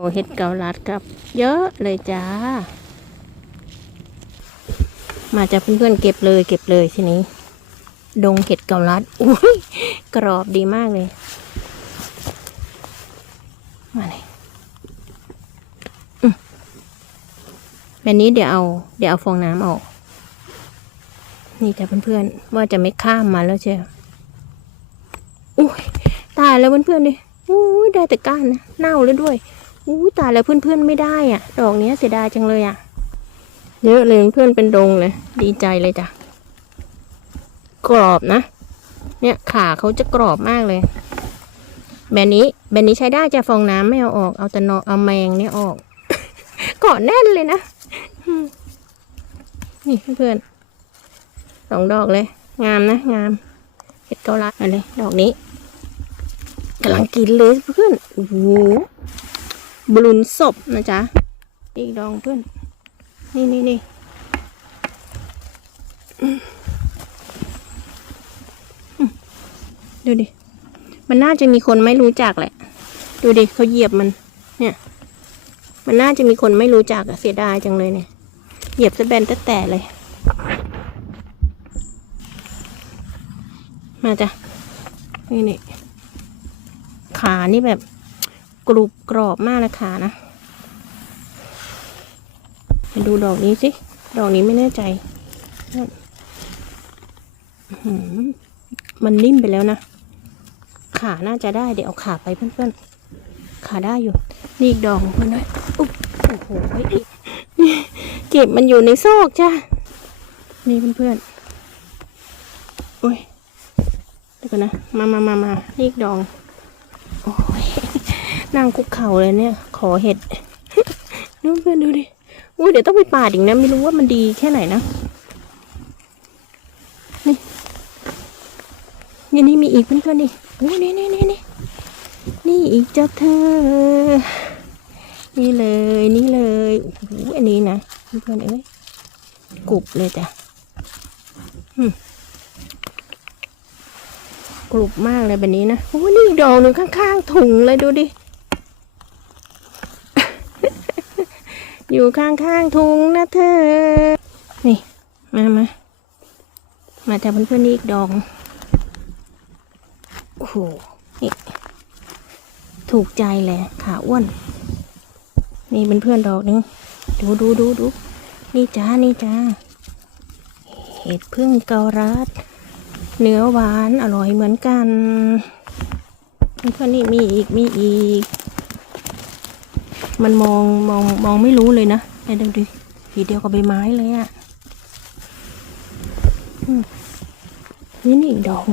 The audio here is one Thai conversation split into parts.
โอเห็ดเกาลัดครับ เยอะเลยจ้า มาจากเพื่อนๆเก็บเลยเก็บเลยทีนี้ ดงเห็ดเกาลัดอุ้ยกรอบดีมากเลย มาเลยอืมแบบนี้เดี๋ยวเอาเดี๋ยวเอาฟองน้ำออก นี่จ้ะเพื่อนๆว่าจะไม่ข้ามมาแล้วเชียวอุ้ยตายแล้วเพื่อนๆดิอุ้ยได้แต่ก้านนะเน่าแล้วด้วย อุ้ตายแล้วเพื่อนๆไม่ได้อะ ดอกเนี้ยเสียดายจังเลยอะ เยอะเลยเพื่อนเป็นดงเลย ดีใจเลยจ้ะ กรอบนะ เนี่ยขาเขาจะกรอบมากเลย แบบนี้แบบนี้ใช้ได้จะฟองน้ำไม่เอาออก เอาแต่นอเอาแมงเนี่ยออกเกาะแน่นเลยนะ นี่เพื่อนสองดอกเลย งามนะ งามเห็ดเกาลัดมาเลยดอกนี้กำลังกินเลยเพื่อนโอ้โห บลูนศพนะจ๊ะอีกดองเพื่อน นี่นี่นี่ดูดิ มันน่าจะมีคนไม่รู้จักแหละ ดูดิเขาเหยียบมัน เนี่ย มันน่าจะมีคนไม่รู้จักอะเสียดายจังเลยเนี่ย เหยียบสะแบนแต่แต่เลย มาจ้ะ นี่นี่ขานี่แบบ กรุบกรอบมากเลยขานะมาดูดอกนี้สิ ดอกนี้ไม่แน่ใจ มันนิ่มไปแล้วนะ ขาน่าจะได้ เดี๋ยวเอาขาไปเพื่อนๆ ขาได้อยู่ นี่อีกดอกเพื่อนด้วยอุ๊บโอ้โหอีกเก็บมันอยู่ในซอกจ้ะนี่เพื่อนๆโอ้ยเดี๋ยวก่อนนะ มามามามานี่อีกดองโอ้ย นั่งคุกเข่าเลยเนี่ย ขอเห็ดดูเพื่อนดูดิอุ้ยเดี๋ยวต้องไปปาดอีกนะ ไม่รู้ว่ามันดีแค่ไหนนะ นี่นี่นี่มีอีกเพื่อนๆนี่อุ้ยนี่นี่นี่นี่นี่อีกเจ้าเธอ นี่เลยนี่เลยโอ้โหอันนี้นะเพื่อนเอ้ยกรุบเลยจ้ะกรุบมากเลยแบบนี้นะโอ้นี่ดอกหนึ่งข้างๆถุงเลยดูดิ อยู่ข้างๆถุงนะเธอ นี่ มามา มาจากเพื่อนๆนี่อีกดอก โอ้โห นี่ ถูกใจเลยขาอ้วน นี่เป็นเพื่อนดอกหนึง ดูดูดูดู นี่จ้า นี่จ้า เห็ดพึ่งเการัด เนื้อหวานอร่อยเหมือนกัน เพื่อนๆนี่มีอีก มีอีก มันมองมองมองไม่รู้เลยนะเดี๋ยวดูดิสีเดียวกับใบไม้เลยอะ่ะนี่นี่อีกดอก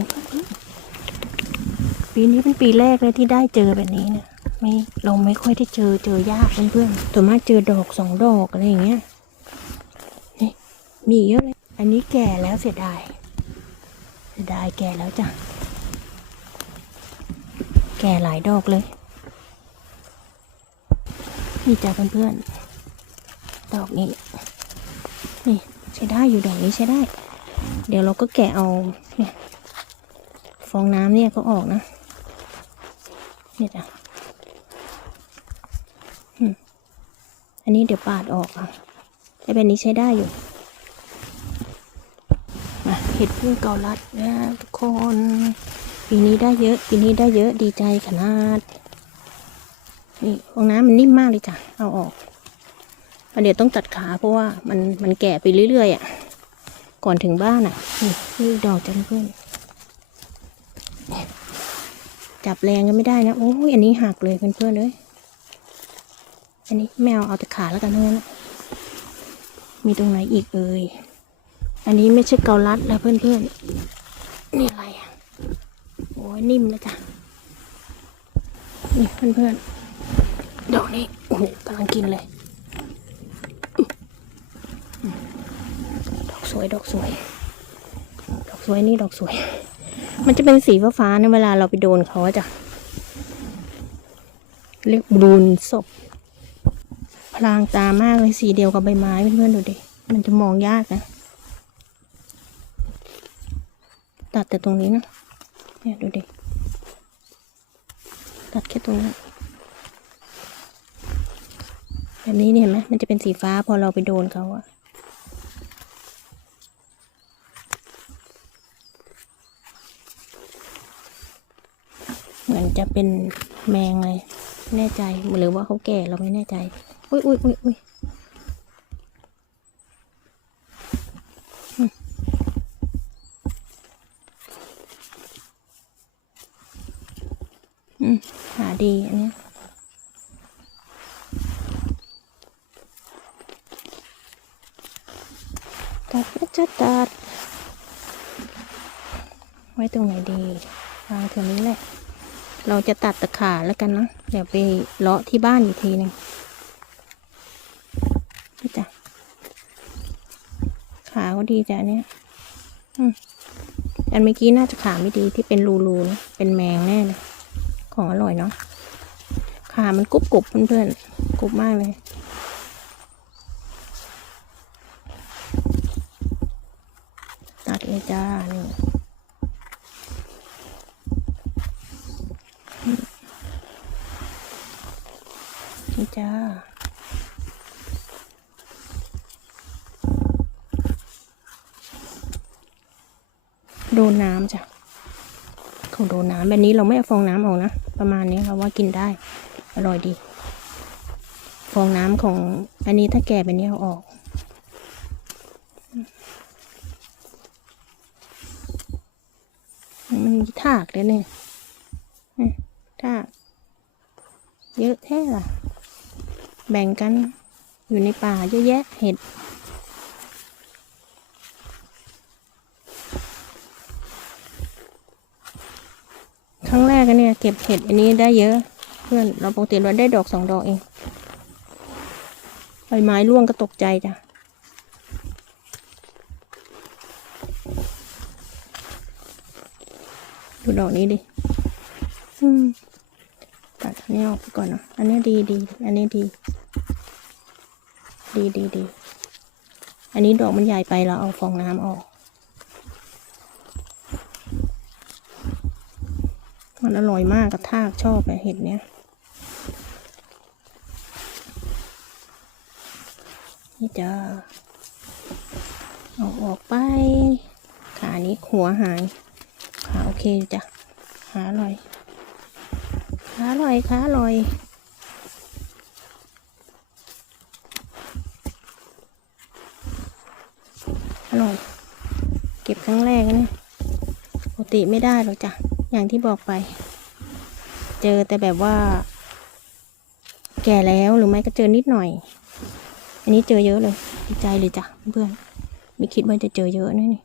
ปีนี้เป็นปีแรกเลยที่ได้เจอแบบนี้เนี่ยไม่เราไม่ค่อยได้เจอเจอยากเพื่อนๆส่วนมากเจอดอกสองดอกอะไรอย่างเงี้ยนี่มีเยอะเลย อันนี้แก่แล้วเสียดายเสียดายแก่แล้วจ้ะแก่หลายดอกเลย นี่จ้ะเพื่อนๆ ดอกนี้ นี่ใช้ได้อยู่ดอกนี้ใช้ได้ เดี๋ยวเราก็แกะเอาเนี่ยฟองน้ำเนี่ยก็ออกนะ นี่จ้ะอันนี้เดี๋ยวปาดออกอะแต่แบบนี้ใช้ได้อยู่มาเห็ดพึ่งเกาลัดนะทุกคน ปีนี้ได้เยอะ ปีนี้ได้เยอะดีใจขนาด นี่ฟองน้ำมันนิ่มมากเลยจ้ะ เอาออกแล้วเดี๋ยวต้องตัดขาเพราะว่ามันมันแก่ไปเรื่อยๆอะ ก่อนถึงบ้านอะ นี่นี่ดอกจ้ะเพื่อน จับแรงก็ไม่ได้นะ โอ้ยอันนี้หักเลยเพื่อนๆเลย อันนี้แมวเอาแต่ขาแล้วกันเท่านั้นนะมีตรงไหนอีกเอ่ย อันนี้ไม่ใช่เกาลัดแล้วเพื่อนนี่อะไรอะ โอ้ยนิ่มแล้วจ้ะ นี่เพื่อนๆ ดอกนี้ โอ้โหกำลังกินเลย ดอกสวย ดอกสวย ดอกสวยนี่ดอกสวย มันจะเป็นสีฟ้าๆนเวลาเราไปโดนเขาจะเรียกบลูนศพพลางตามากเลยสีเดียวกับใบไม้เพื่อนๆดูดิ มันจะมองยากนะ ตัดแต่ตรงนี้นะ เนี่ยดูดิ ตัดแค่ตรงนี้ แบบนี้เนี่ยเห็นไหมมันจะเป็นสีฟ้าพอเราไปโดนเขาอะเหมือนจะเป็นแมงเลยแน่ใจหรือว่าเขาแก่เราไม่แน่ใจ อุ้ยอุ้ยอุ้ยอุ้ยอือหาดีอันนี้ ยตัดจะตัดไว้ตรงไหนดีวางตรงนี้แหละ เราจะตัดตะขาแล้วกันนะเดี๋ยวไปเลาะที่บ้านอีกทีหนึ่งจ้ะขาก็ดีจ้ะเนี้ยอืมอันเมื่อกี้น่าจะขาไม่ดีที่เป็นรูๆนะเป็นแมงแน่เลยของอร่อยเนาะขามันกรุบกรุบๆเพื่อนๆกรุบมากเลย ตัด เลยจ้านี่นี่จ้าโดนน้ำจ้ะเขาโดนน้ำแบบนี้เราไม่เอาฟองน้ำออกนะ ประมาณนี้เราว่ากินได้ อร่อยดี ฟองน้ำของอันนี้ถ้าแก่แบบนี้เอาออก มันมีถากเลยเนี่ยถาก เยอะแท้ล่ะ แบ่งกันอยู่ในป่าเยอะแยะเห็ดครั้งแรกอะเนี่ย เก็บเห็ดอันนี้ได้เยอะ เพื่อนเราปกติเราได้ดอกสองดอกเองใบไม้ร่วงก็ตกใจจ้ะ ดอกนี้ดิอืมตัดอันนี้ออกไปก่อนเนาะอันนี้ดีดีอันนี้ดี ดีดีดีอันนี้ดอกมันใหญ่ไปเราเอาฟองน้ำออก มันอร่อยมากกระทากชอบแบบเห็ดเนี้ยนี่จ้าเอาออกไปขานี้หัวหาย เคอยู่จ้ะขาอร่อยขาอร่อยขาอร่อยอร่อยเก็บครั้งแรกนี่ปกติไม่ได้หรอกจ้ะอย่างที่บอกไป เจอแต่แบบว่า แก่แล้วหรือไม่ก็เจอนิดหน่อย อันนี้เจอเยอะเลยดีใจเลยจ้ะเพื่อนไม่คิดว่าจะเจอเยอะนะนี่